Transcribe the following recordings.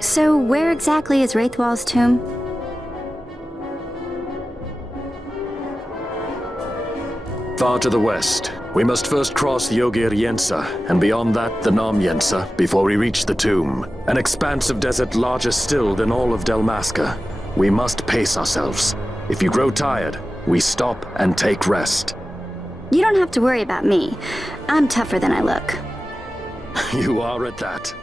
So where exactly is Raithwall's tomb? Far to the west. We must first cross the Yogir Yensa, and beyond that the Nam Yensa, before we reach the tomb. An expanse of desert larger still than all of Dalmasca. We must pace ourselves. If you grow tired, we stop and take rest. You don't have to worry about me. I'm tougher than I look. You are at that.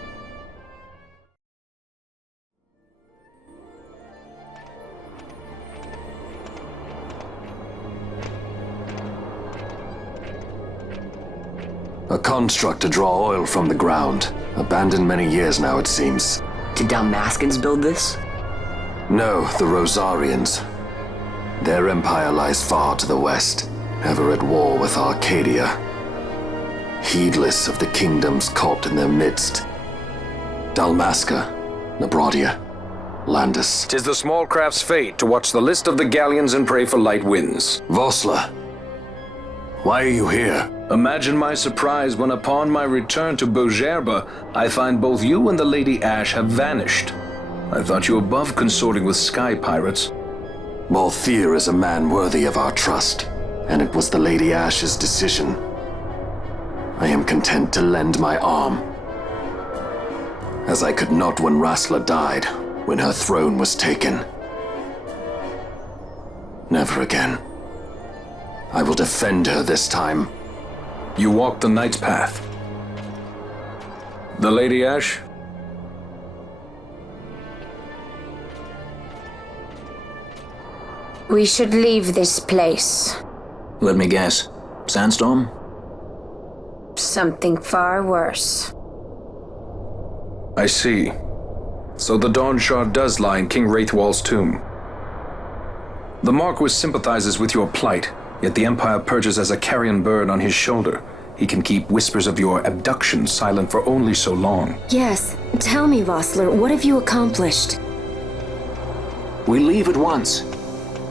A construct to draw oil from the ground. Abandoned many years now, it seems. Did Dalmascans build this? No, the Rosarians. Their empire lies far to the west, ever at war with Arcadia. Heedless of the kingdoms caught in their midst. Dalmasca, Nabrodia, Landis. 'Tis the small craft's fate to watch the list of the galleons and pray for light winds. Vossler, why are you here? Imagine my surprise when upon my return to Bogerba, I find both you and the Lady Ash have vanished. I thought you above consorting with sky pirates. Balthier is a man worthy of our trust, and it was the Lady Ash's decision. I am content to lend my arm, as I could not when Raithwall died, when her throne was taken. Never again. I will defend her this time. You walked the Knight's path. The Lady Ash? We should leave this place. Let me guess. Sandstorm? Something far worse. I see. So the Dawn Shard does lie in King Raithwall's tomb. The Marquis sympathizes with your plight, yet the Empire perches as a carrion bird on his shoulder. He can keep whispers of your abduction silent for only so long. Yes. Tell me, Vossler, what have you accomplished? We leave at once.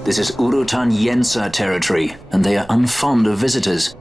This is Urutan Yensa territory, and they are unfond of visitors.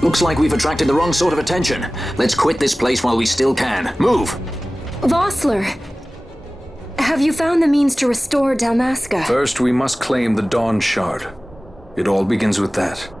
Looks like we've attracted the wrong sort of attention. Let's quit this place while we still can. Move! Vossler! Have you found the means to restore Dalmasca? First, we must claim the Dawn Shard. It all begins with that.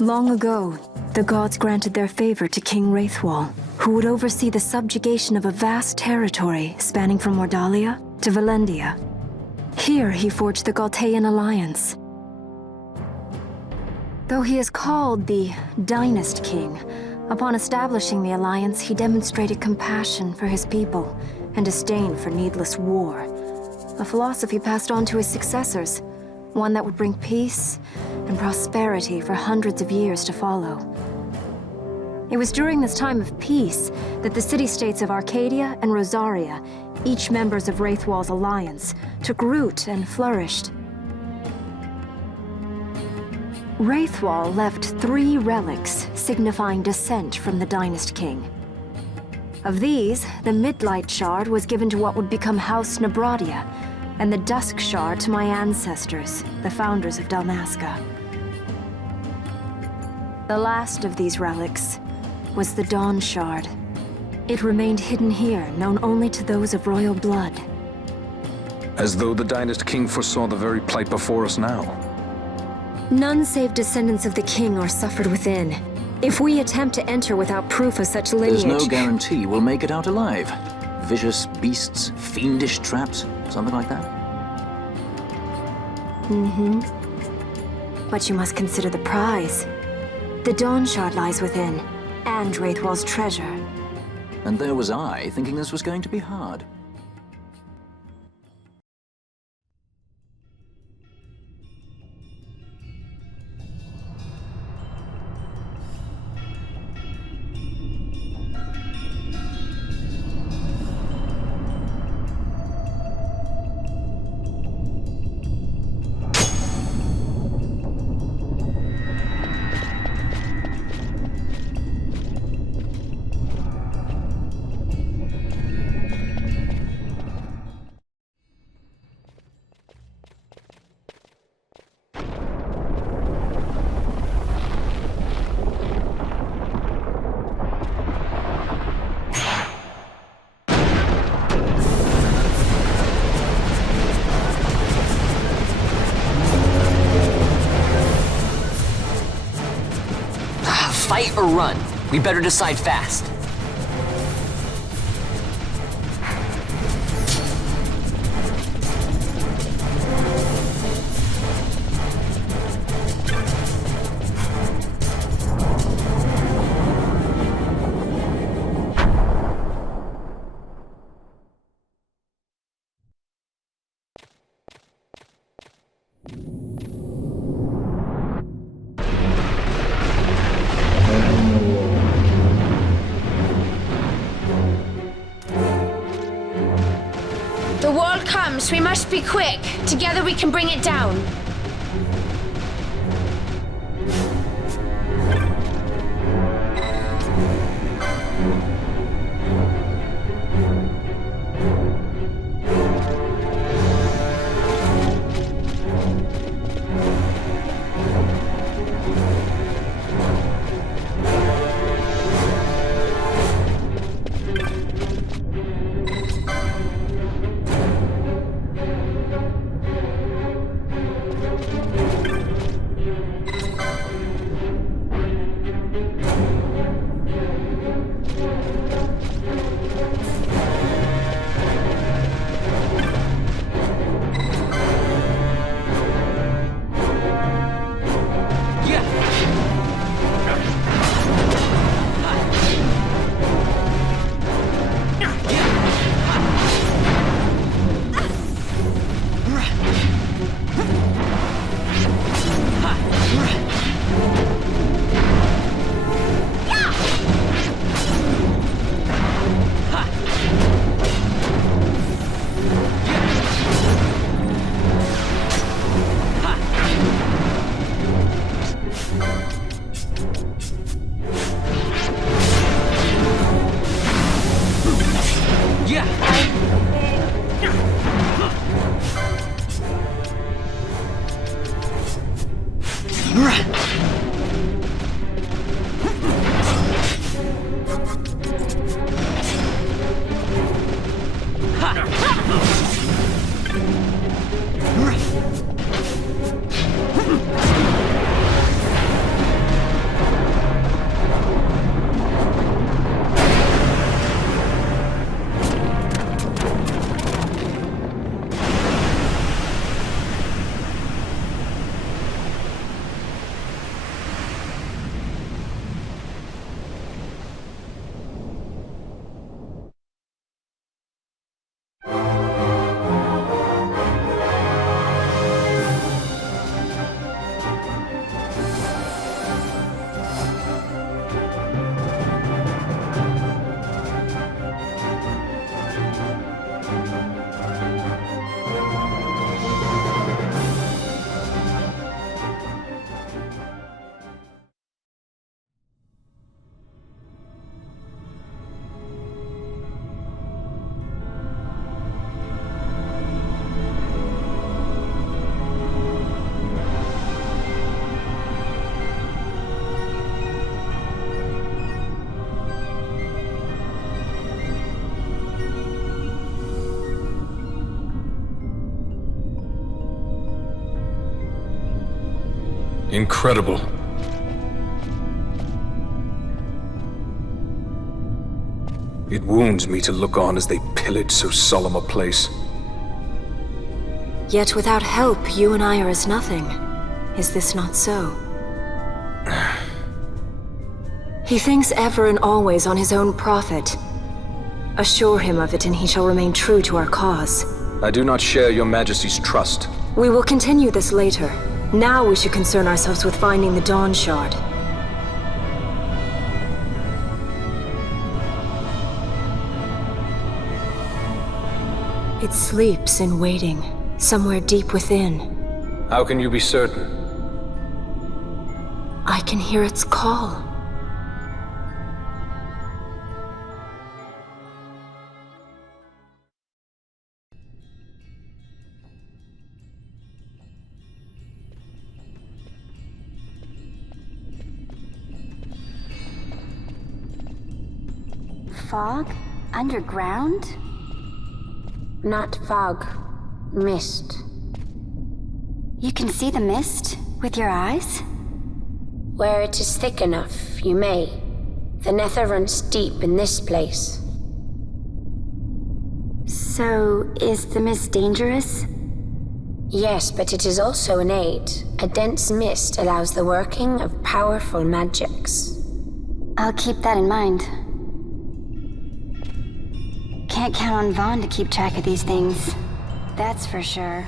Long ago, the gods granted their favor to King Raithwall, who would oversee the subjugation of a vast territory spanning from Mordalia to Valendia. Here he forged the Galtean alliance. Though he is called the Dynast King, upon establishing the alliance, he demonstrated compassion for his people and disdain for needless war. A philosophy passed on to his successors, one that would bring peace and prosperity for hundreds of years to follow. It was during this time of peace that the city-states of Arcadia and Rosaria, each members of Raithwall's alliance, took root and flourished. Raithwall left 3 relics signifying descent from the Dynast King. Of these, the Midlight Shard was given to what would become House Nabradia, and the Dusk Shard to my ancestors, the founders of Dalmasca. The last of these relics was the Dawn Shard. It remained hidden here, known only to those of royal blood. As though the Dynast King foresaw the very plight before us now. None save descendants of the king are suffered within. If we attempt to enter without proof of such lineage... There's no guarantee we'll make it out alive. Vicious beasts, fiendish traps, something like that? But you must consider the prize. The Dawn Shard lies within, and Raithwall's treasure. And there was I, thinking this was going to be hard. Fight or run? We better decide fast. The wall comes, we must be quick. Together we can bring it down. Incredible. It wounds me to look on as they pillage so solemn a place. Yet without help, you and I are as nothing. Is this not so? He thinks ever and always on his own profit. Assure him of it and he shall remain true to our cause. I do not share your majesty's trust. We will continue this later. Now we should concern ourselves with finding the Dawn Shard. It sleeps in waiting, somewhere deep within. How can you be certain? I can hear its call. Fog? Underground? Not fog. Mist. You can see the mist with your eyes? Where it is thick enough, you may. The nether runs deep in this place. So, is the mist dangerous? Yes, but it is also an aid. A dense mist allows the working of powerful magics. I'll keep that in mind. Can't count on Vaughn to keep track of these things. That's for sure.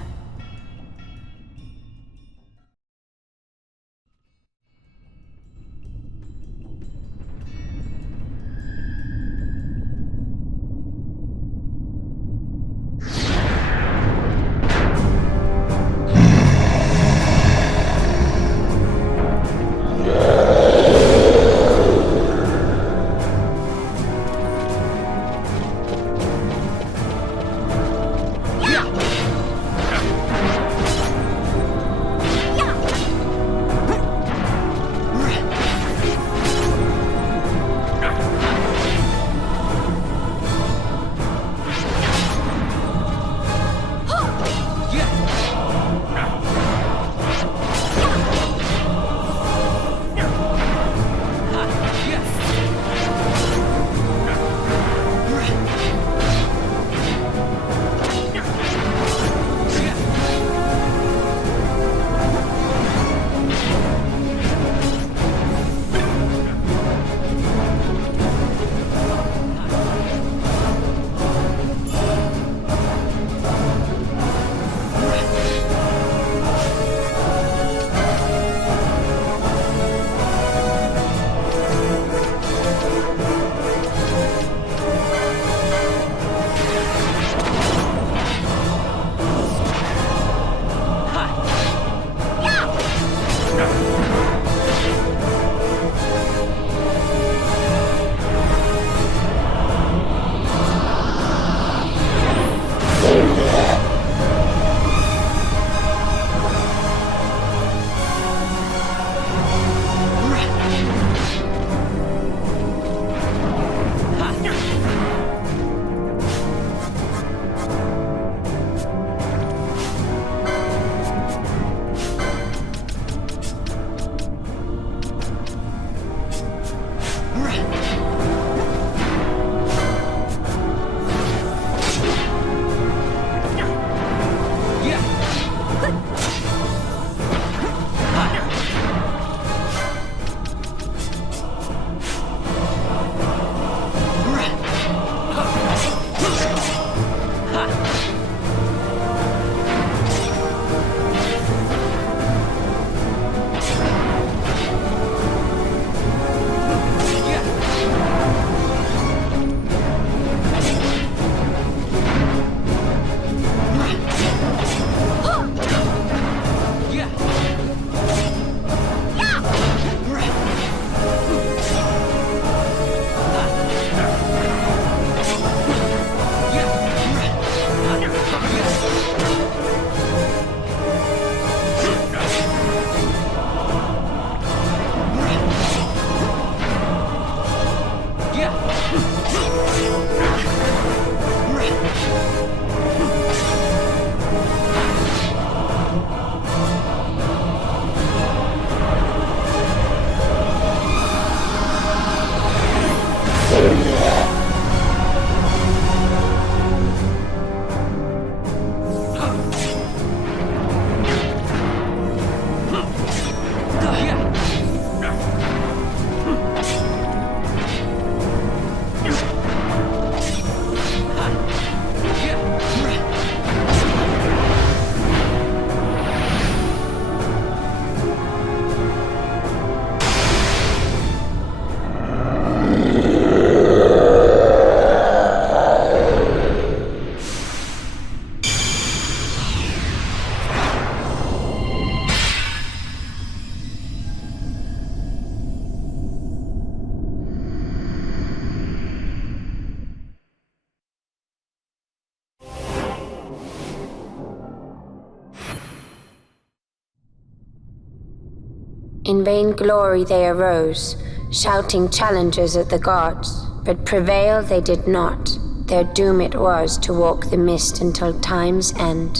In vain glory they arose, shouting challenges at the gods, but prevail they did not. Their doom it was to walk the mist until time's end.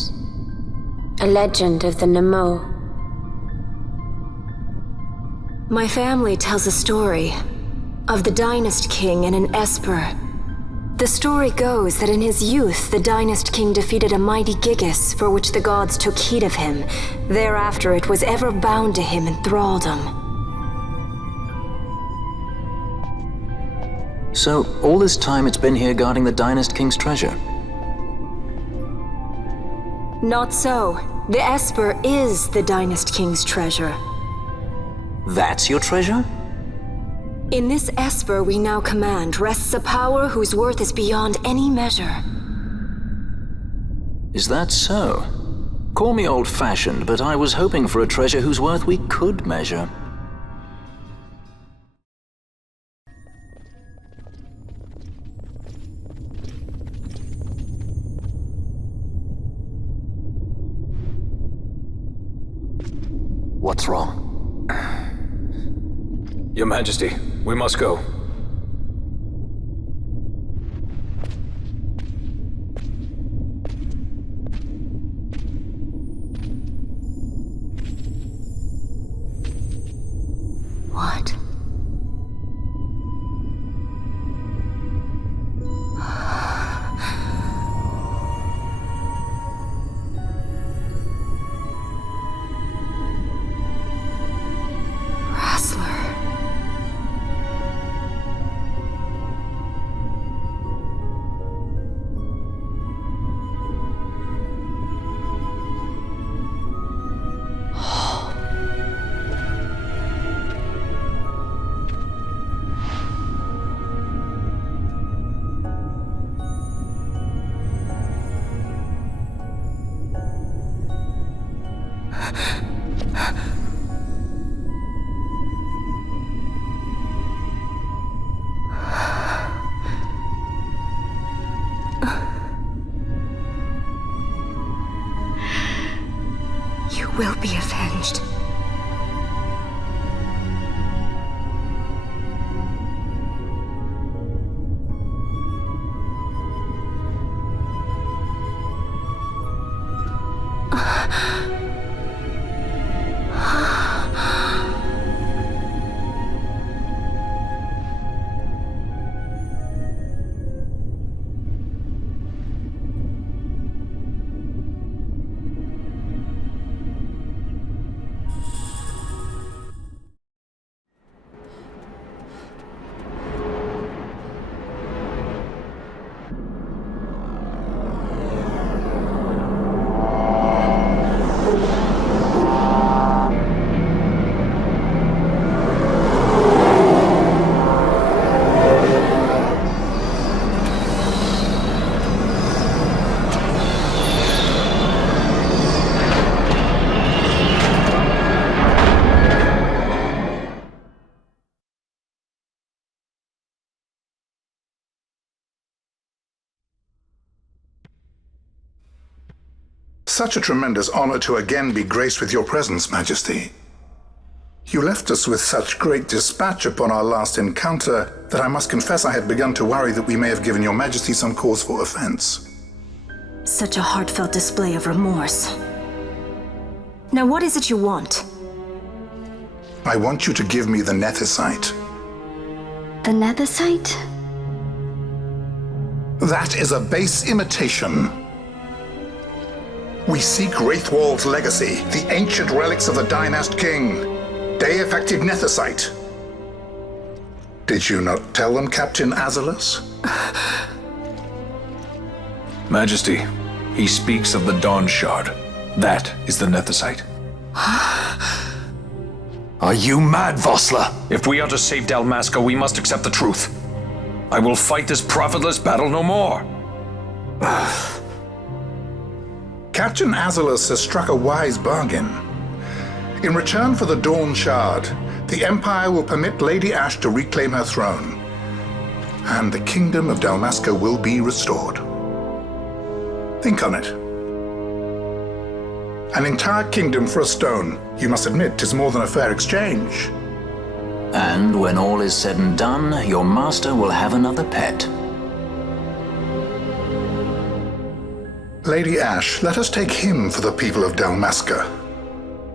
A legend of the Nemo. My family tells a story of the Dynast King and an Esper. The story goes that in his youth, the Dynast King defeated a mighty Gigas for which the gods took heed of him. Thereafter, it was ever bound to him in thraldom. So, all this time it's been here guarding the Dynast King's treasure? Not so. The Esper is the Dynast King's treasure. That's your treasure? In this Esper we now command rests a power whose worth is beyond any measure. Is that so? Call me old-fashioned, but I was hoping for a treasure whose worth we could measure. What's wrong? Your Majesty, we must go. What? Will be avenged. Such a tremendous honor to again be graced with your presence, Majesty. You left us with such great dispatch upon our last encounter that I must confess I had begun to worry that we may have given your Majesty some cause for offense. Such a heartfelt display of remorse. Now what is it you want? I want you to give me the Nethicite. The Nethicite? That is a base imitation. We seek Raithwall's legacy, the ancient relics of the Dynast King. Day-effective Nethicite. Did you not tell them, Captain Azelus? Majesty, he speaks of the Dawn Shard. That is the Nethicite. Are you mad, Vossler? If we are to save Dalmasca, we must accept the truth. I will fight this profitless battle no more. Captain Azelus has struck a wise bargain. In return for the Dawn Shard, the Empire will permit Lady Ash to reclaim her throne, and the Kingdom of Dalmasca will be restored. Think on it. An entire kingdom for a stone. You must admit, 'tis more than a fair exchange. And when all is said and done, your master will have another pet. Lady Ash, let us take him for the people of Dalmasca.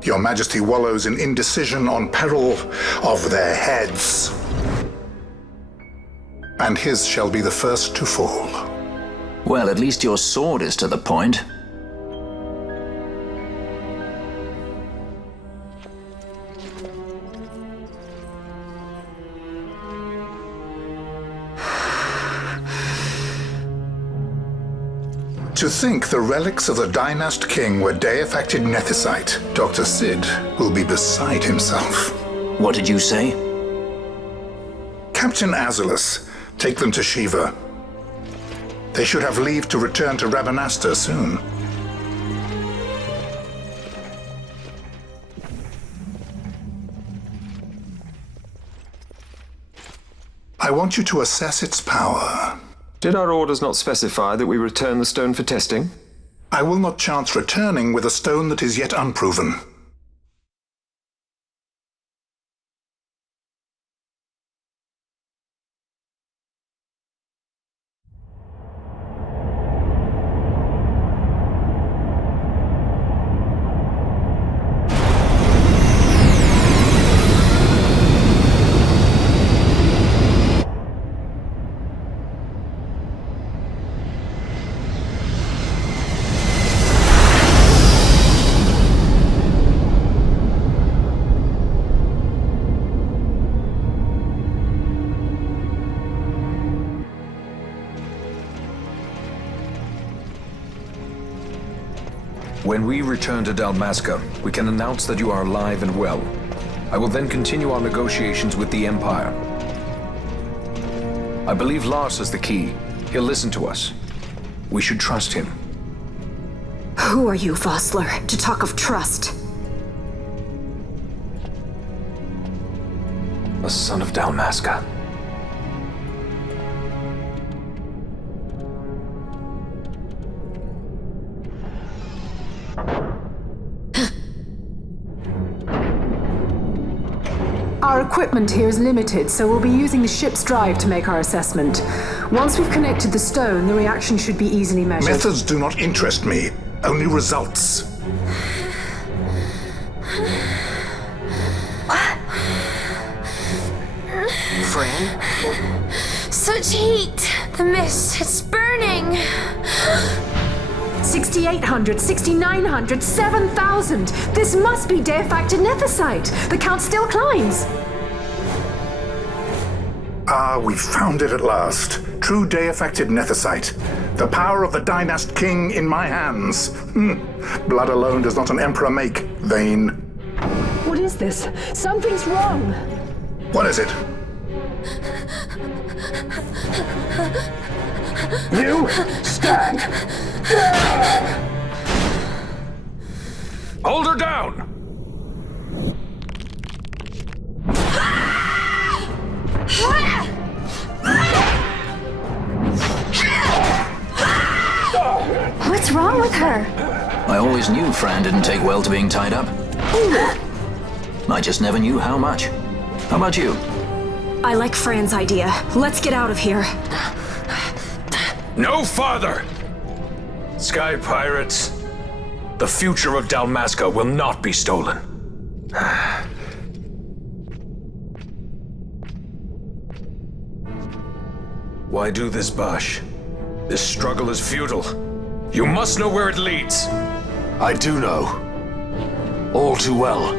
Your Majesty wallows in indecision on peril of their heads. And his shall be the first to fall. Well, at least your sword is to the point. To think the relics of the Dynast King were deified nethicite, Dr. Sid will be beside himself. What did you say? Captain Azulus, take them to Shiva. They should have leave to return to Rabanastre soon. I want you to assess its power. Did our orders not specify that we return the stone for testing? I will not chance returning with a stone that is yet unproven. When we return to Dalmasca, we can announce that you are alive and well. I will then continue our negotiations with the Empire. I believe Lars has the key. He'll listen to us. We should trust him. Who are you, Vossler, to talk of trust? A son of Dalmasca. Our equipment here is limited, so we'll be using the ship's drive to make our assessment. Once we've connected the stone, the reaction should be easily measured. Methods do not interest me, only results. Fran? Such heat! The mist, it's burning! 6,800, 6,900, 7,000! This must be deified nethicite! The count still climbs! Ah, we found it at last. True deified nethicite. The power of the Dynast King in my hands. Blood alone does not an emperor make, vain. What is this? Something's wrong! What is it? You stand! Hold her down! What's wrong with her? I always knew Fran didn't take well to being tied up. I just never knew how much. How about you? I like Fran's idea. Let's get out of here. No farther! Sky pirates, the future of Dalmasca will not be stolen. Why do this, Bash? This struggle is futile. You must know where it leads. I do know. All too well.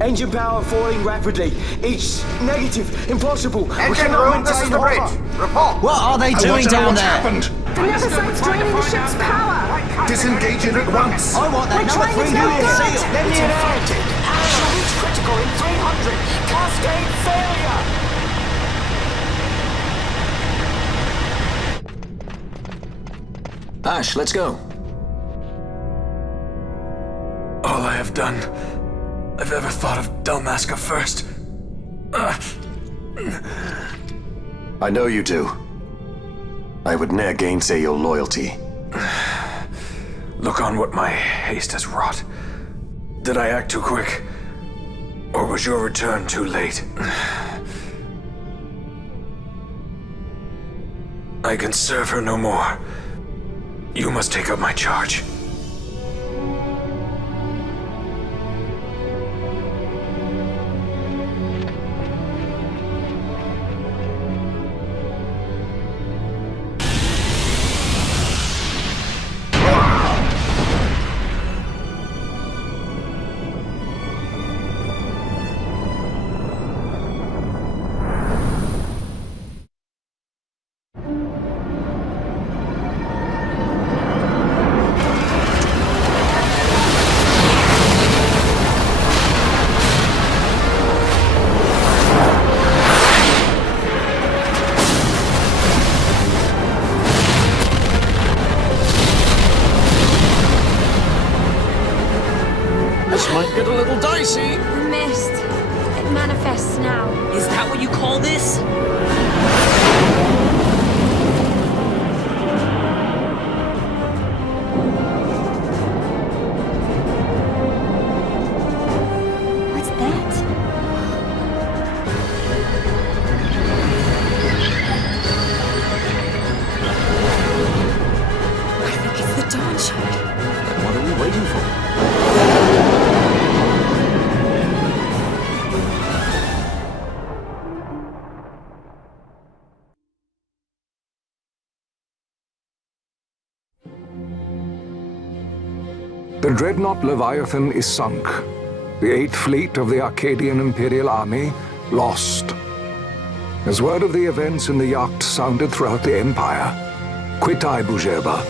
Engine power falling rapidly. It's negative. Impossible. Engine room, this is the bridge. Report. What are they doing down what's there? happened. The Nephesite's draining the ship's power! Disengage it at once. I want that number 3 unit seal. Let me out. She'll reach critical in 300. Cascade failure. Ash, let's go. All I have done, I've ever thought of Dalmasca first. I know you do. I would ne'er gainsay your loyalty. Look on what my haste has wrought. Did I act too quick? Or was your return too late? I can serve her no more. You must take up my charge. This might get a little dicey. The mist. It manifests now. Is that what you call this? What's that? I think it's the dawn shard. What are we waiting for? The dreadnought Leviathan is sunk. The 8th Fleet of the Arcadian Imperial Army lost. As word of the events in the yacht sounded throughout the Empire, quit I Bujeba,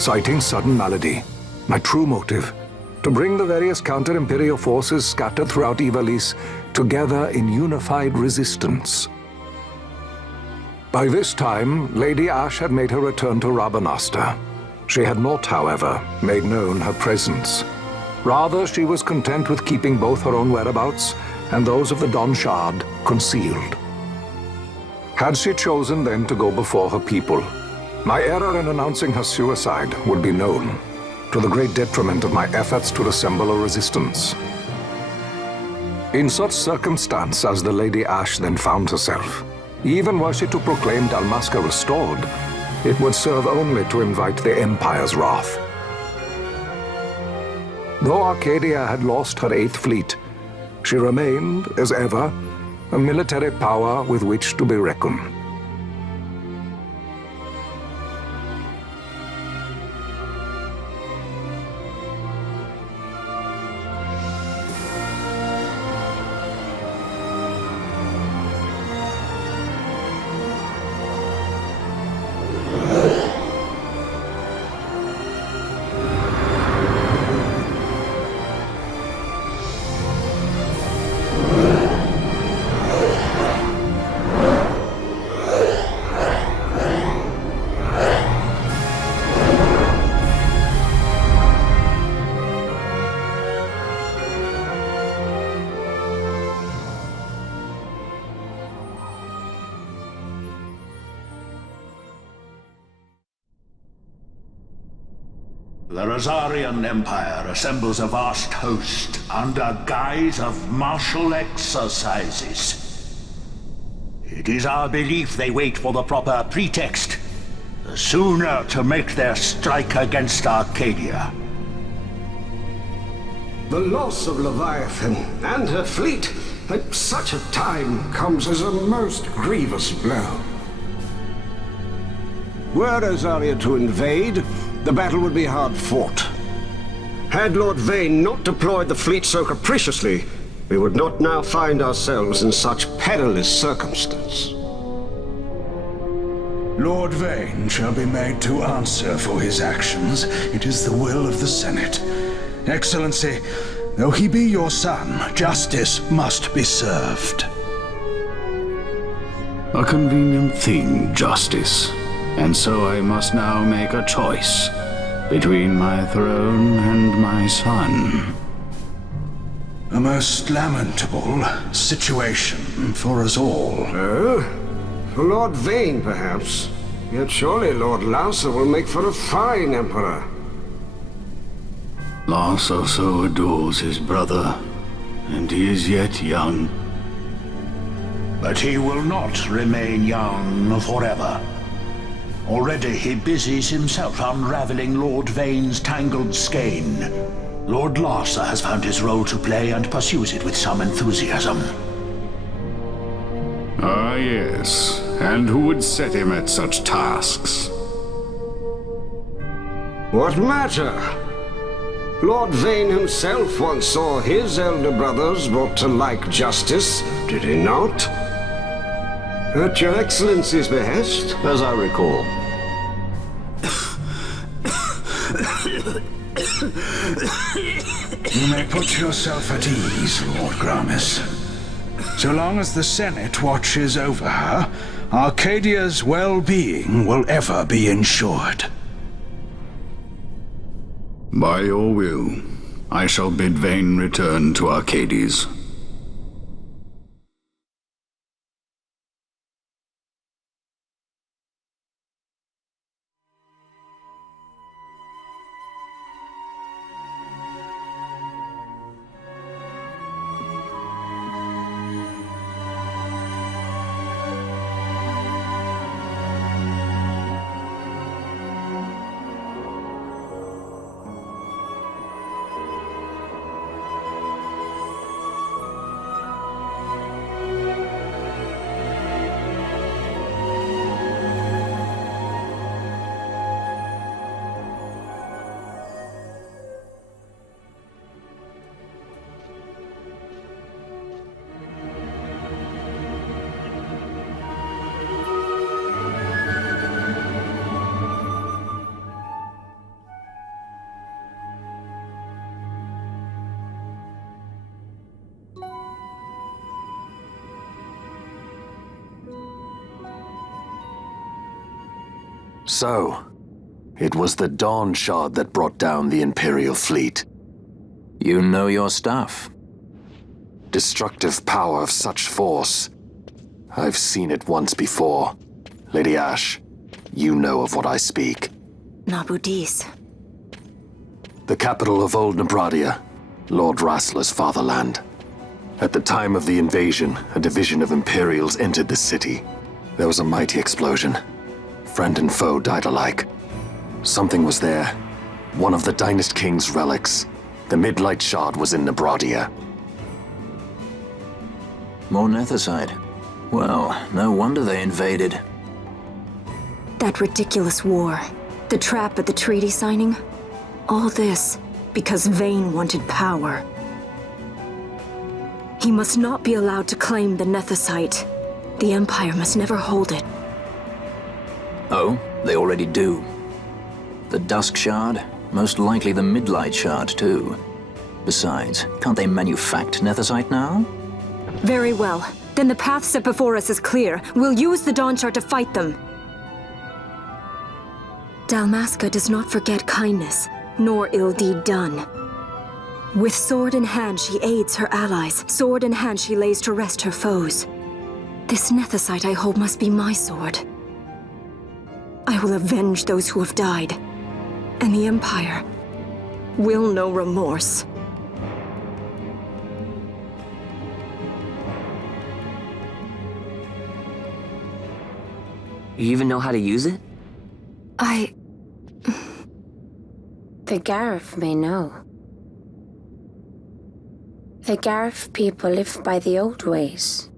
citing sudden malady. My true motive, to bring the various counter-imperial forces scattered throughout Ivalice together in unified resistance. By this time, Lady Ash had made her return to Rabanasta. She had not, however, made known her presence. Rather, she was content with keeping both her own whereabouts and those of the Don Shard concealed. Had she chosen then to go before her people, my error in announcing her suicide would be known, to the great detriment of my efforts to assemble a resistance. In such circumstance as the Lady Ash then found herself, even were she to proclaim Dalmasca restored, it would serve only to invite the Empire's wrath. Though Arcadia had lost her 8th Fleet, she remained, as ever, a military power with which to be reckoned. The Rosarian Empire assembles a vast host under guise of martial exercises. It is our belief they wait for the proper pretext, the sooner to make their strike against Arcadia. The loss of Leviathan and her fleet at such a time comes as a most grievous blow. Were Rosaria to invade, the battle would be hard fought. Had Lord Vane not deployed the fleet so capriciously, we would not now find ourselves in such perilous circumstance. Lord Vane shall be made to answer for his actions. It is the will of the Senate. Excellency, though he be your son, justice must be served. A convenient thing, justice. And so I must now make a choice between my throne and my son. A most lamentable situation for us all. For Lord Vane, perhaps. Yet surely Lord Lancer will make for a fine emperor. Lancer so adores his brother, and he is yet young. But he will not remain young forever. Already he busies himself unraveling Lord Vane's tangled skein. Lord Lancer has found his role to play and pursues it with some enthusiasm. Ah, yes. And who would set him at such tasks? What matter? Lord Vane himself once saw his elder brothers brought to like justice, did he not? At your Excellency's behest, as I recall. You may put yourself at ease, Lord Gramis. So long as the Senate watches over her, Arcadia's well-being will ever be ensured. By your will, I shall bid Vane return to Arcades. So, it was the Dawn Shard that brought down the Imperial fleet. You know your stuff. Destructive power of such force. I've seen it once before. Lady Ash, you know of what I speak. Nabudis. The capital of Old Nebradia, Lord Rassler's fatherland. At the time of the invasion, a division of Imperials entered the city. There was a mighty explosion. Friend and foe died alike. Something was there. One of the Dynast King's relics. The Midlight Shard was in Nebradia. More Nethicite. Well, no wonder they invaded. That ridiculous war. The trap at the treaty signing. All this because Vane wanted power. He must not be allowed to claim the Nethicite. The Empire must never hold it. Oh, they already do. The Dusk Shard, most likely the Midlight Shard too. Besides, can't they manufacture Nethicite now? Very well. Then the path set before us is clear. We'll use the Dawn Shard to fight them. Dalmasca does not forget kindness, nor ill deed done. With sword in hand, she aids her allies. Sword in hand, she lays to rest her foes. This Nethicite I hold must be my sword. I will avenge those who have died, and the Empire will know remorse. You even know how to use it? The Garif may know. The Garif people live by the old ways.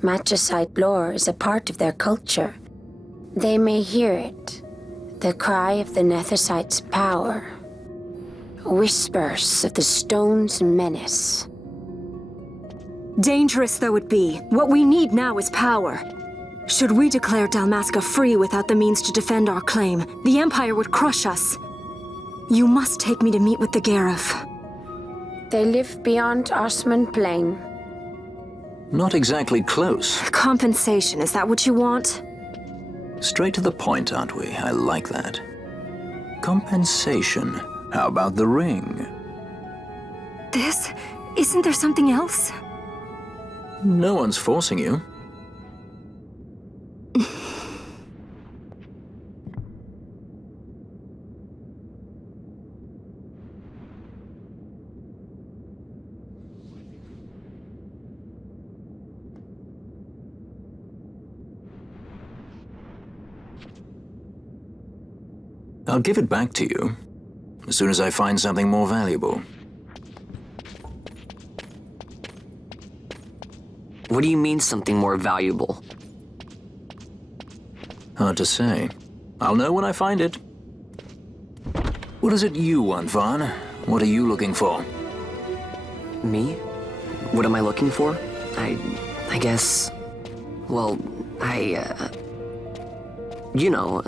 Magicite lore is a part of their culture. They may hear it, the cry of the Nethicite's power. Whispers of the stone's menace. Dangerous though it be, what we need now is power. Should we declare Dalmasca free without the means to defend our claim, the Empire would crush us. You must take me to meet with the Gareth. They live beyond Osman Plain. Not exactly close. Compensation, is that what you want? Straight to the point, aren't we? I like that. Compensation. How about the ring? This? Isn't there something else? No one's forcing you. I'll give it back to you as soon as I find something more valuable. What do you mean something more valuable? Hard to say. I'll know when I find it. What is it you want, Vaughn? What are you looking for? Me? What am I looking for? I guess... Well, you know,